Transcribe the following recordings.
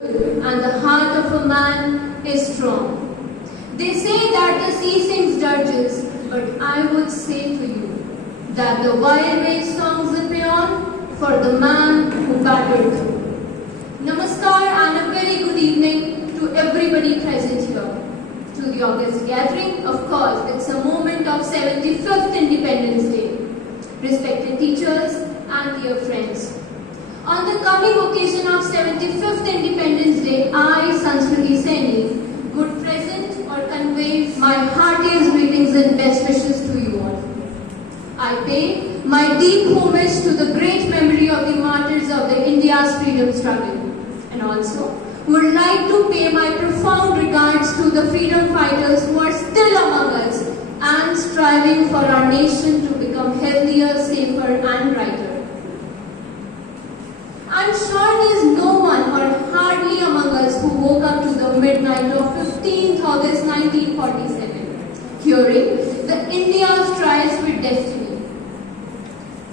and the heart of a man is strong. They say that the sea sings dirges, but I would say to you that the wild waves songs a paean for the man who battled through. Namaskar and a very good evening to everybody present here. To the August gathering, of course, it's a moment of 75th Independence Day. Respected teachers and dear friends, on the coming occasion of 75th Independence Day, I, Sanskriti Saini, would present or convey my heartiest greetings and best wishes to you all. I pay my deep homage to the great memory of the martyrs of the India's freedom struggle, and also would like to pay my profound regards to the freedom fighters who are still among us and striving for our nation to become healthier, safer and brighter. I'm sure there is no one or hardly among us who woke up to the midnight of 15th August 1947, hearing the India strives with destiny.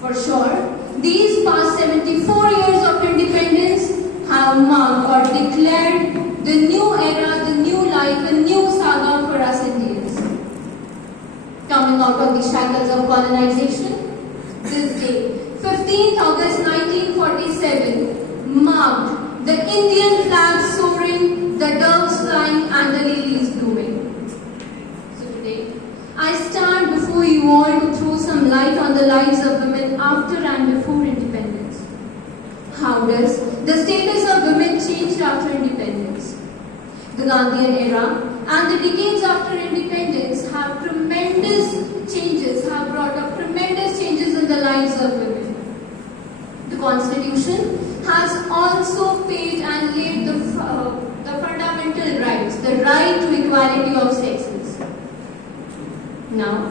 For sure, these past 74 years of independence have marked or declared the new era, the new life, a new saga for us Indians. Coming out of the shackles of colonization, this day, 15th August 1947, marked the Indian flag soaring, the doves flying and the lilies blooming. So today, I stand before you all to throw some light on the lives of women after and before independence. How does the status of women change after independence? The Gandhian era and the decades after independence have brought up tremendous changes in the lives of women. The Constitution has also paid and laid the fundamental rights, the right to equality of sexes. Now,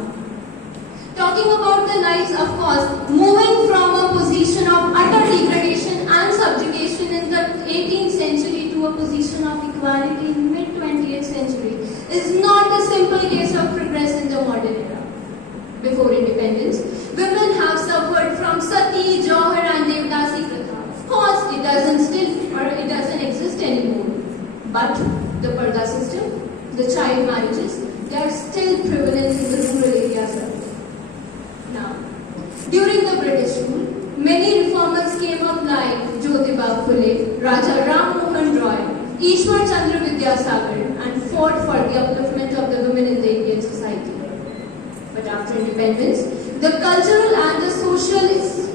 talking about the lives, of course, moving from a position of utter degradation and subjugation in the 18th century to a position of equality in the mid-20th century is not a simple case of progress in the modern era. Before independence, women have suffered from sati, jauhar and devdasi pratha. Of course, it doesn't exist anymore. But the parda system, the child marriages, they are still prevalent in the rural areas. Now, during the British rule, many reformers came up like Jyotiba Phule, Raja Ram Mohan Roy, Ishwar Chandra Vidyasagar and fought for the upliftment of the women in the Indian society. But after independence, the cultural and the social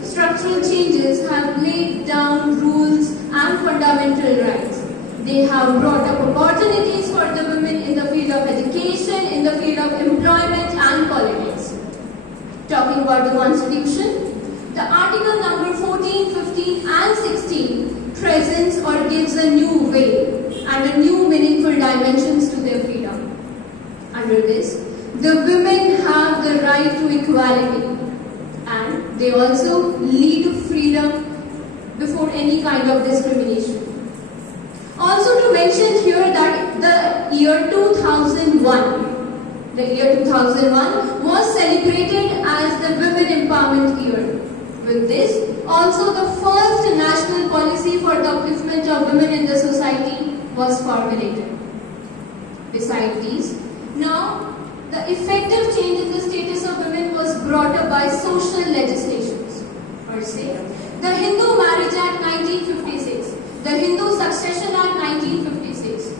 structural changes have laid down rules and fundamental rights. They have brought up opportunities for the women in the field of education, in the field of employment and politics. Talking about the Constitution, the article number 14, 15 and 16 presents or gives a new way and a new meaningful dimensions to their freedom. Under this, the women have the right to equality and they also lead to freedom before any kind of discrimination. Also to mention here that the year 2001 was celebrated as the Women Empowerment Year. With this, also the first national policy for the upliftment of women in the society was formulated. Besides these, now the effective change in the status of women was brought up by social legislations. Per se, the Hindu Marriage Act 1956, the Hindu Succession Act 1956,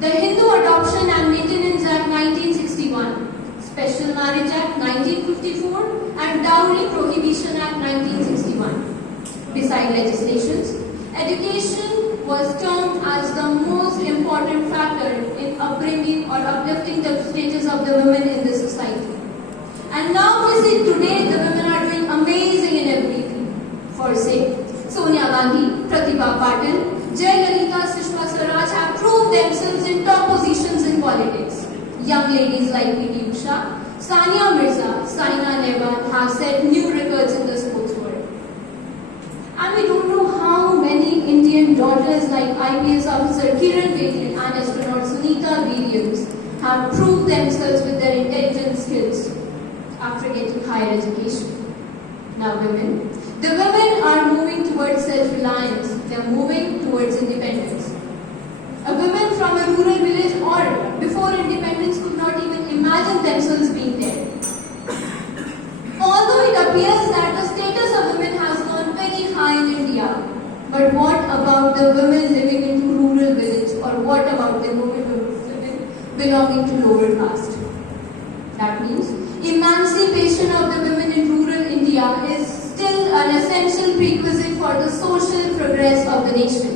the Hindu Adoption and Maintenance Act 1961, Special Marriage Act 1954 and Dowry Prohibition Act 1961. Besides legislations, education was termed as the most important factor in upbringing or uplifting the status of the women in the society. And now we see today the women are doing amazing in everything. For say, Sonia Gandhi, Pratibha Patil, Jay Lalita, Sushma Swaraj have proved themselves in top positions in politics. Young ladies like P.T. Usha, Sania Mirza, Saina Nehwal have set new records in the sports world. And we don't know how many Indian daughters like IPS officer Kiran Bedi and astronaut Sunita Williams have proved themselves with their intelligent skills after getting higher education. Now the women are moving towards self-reliance, they are moving towards towards independence. A woman from a rural village or before independence could not even imagine themselves being there. Although it appears that the status of women has gone very high in India, but what about the women living in rural village, or what about the women belonging to lower caste? That means emancipation of the women in rural India is still an essential prerequisite for the social progress of the nation.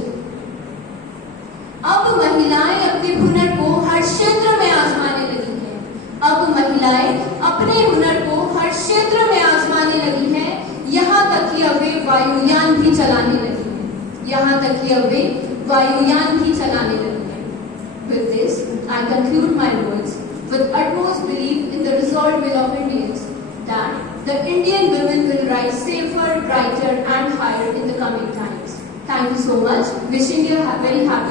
अब महिलाएं अपने हुनर को हर क्षेत्र में आजमाने लगी हैं। अब महिलाएं अपने हुनर को हर क्षेत्र में आजमाने लगी हैं, यहाँ तक कि अब वे वायुयान भी चलाने लगी हैं। यहाँ तक कि अब वे वायुयान भी चलाने लगी हैं। With this, I conclude my words with utmost belief in the resolved will of Indians that the Indian women will rise safer, brighter, and higher in the coming times. Thank you so much. Wishing you a very happy